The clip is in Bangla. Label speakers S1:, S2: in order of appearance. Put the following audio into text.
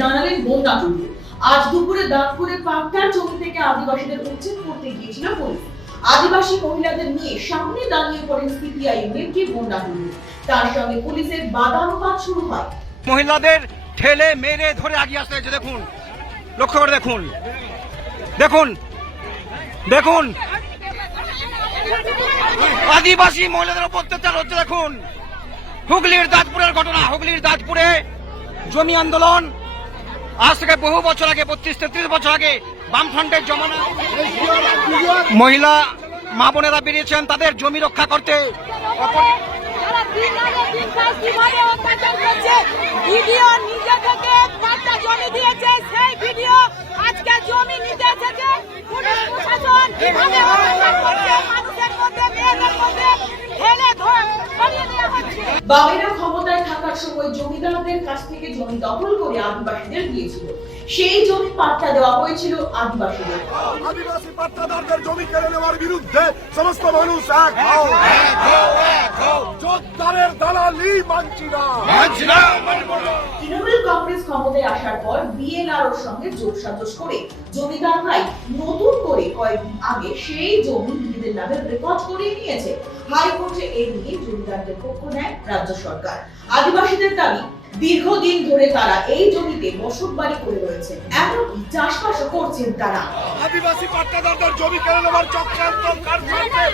S1: দাঁড়ালেন বন্যা টুডু আজ দুপুরে দাঁতপুরে পাকটার জমি থেকে আদিবাসীদের উচ্ছেদ করতে গিয়েছিল পুলিশ। আদিবাসী মহিলাদের নিয়ে সামনে দাঁড়িয়ে পড়েন সিপিআই নেত্রী বন্যা টুডু তার সঙ্গে পুলিশের বাদানুবাদ শুরু হয়।
S2: মহিলাদের ঠেলে মেরে ধরে আগিয়ে আসতে হয়েছে, দেখুন। লক্ষ্য করে দেখুন। দেখুন। দেখুন। আদিবাসী মহিলাদের অত্যাচার হচ্ছে, দেখুন। হুগলির দাঁতপুরের ঘটনা, হুগলির দাঁতপুরে জমি আন্দোলন আজ থেকে বহু বছর আগে, বত্রিশ তেত্রিশ বছর আগে বামফ্রন্টের জমানা মহিলা মা বোনেরা বেরিয়েছেন তাদের জমি রক্ষা করতে। অপর-
S1: সময় জমিদারদের কাছ থেকে জমি দখল করে আদিবাসীদের দিয়েছিল। সেই জমি পাট্টা দেওয়া হয়েছিল আদিবাসীদের।
S3: আদিবাসী পাট্টাদারদের জমি কেড়ে নেওয়ার বিরুদ্ধে সমস্ত মানুষ এক হও। জোরদারের দালালি মানছি না।
S1: মানছি তৃণমূল কংগ্রেস ক্ষমতায় আসার পর বিএলআর সঙ্গে যোগ সাজস করে। জমিদাররাই নতুন করে কয়েকদিন আগে সেই জমি নিজেদের নামে রেকর্ড করে নিয়েছে। হাইকোর্টে এই নিয়ে জমিদারদের পক্ষ নেয় রাজ্য সরকার। আদিবাসীদের দাবি, দীর্ঘদিন ধরে তারা এই জমিতে বসত বাড়ি করে রয়েছে। এমনকি চাষবাসও করছেন তারা।
S3: আদিবাসী পাট্টাদারদের জমি কেড়ে নেওয়ার চক্রান্ত কার্যক্রমে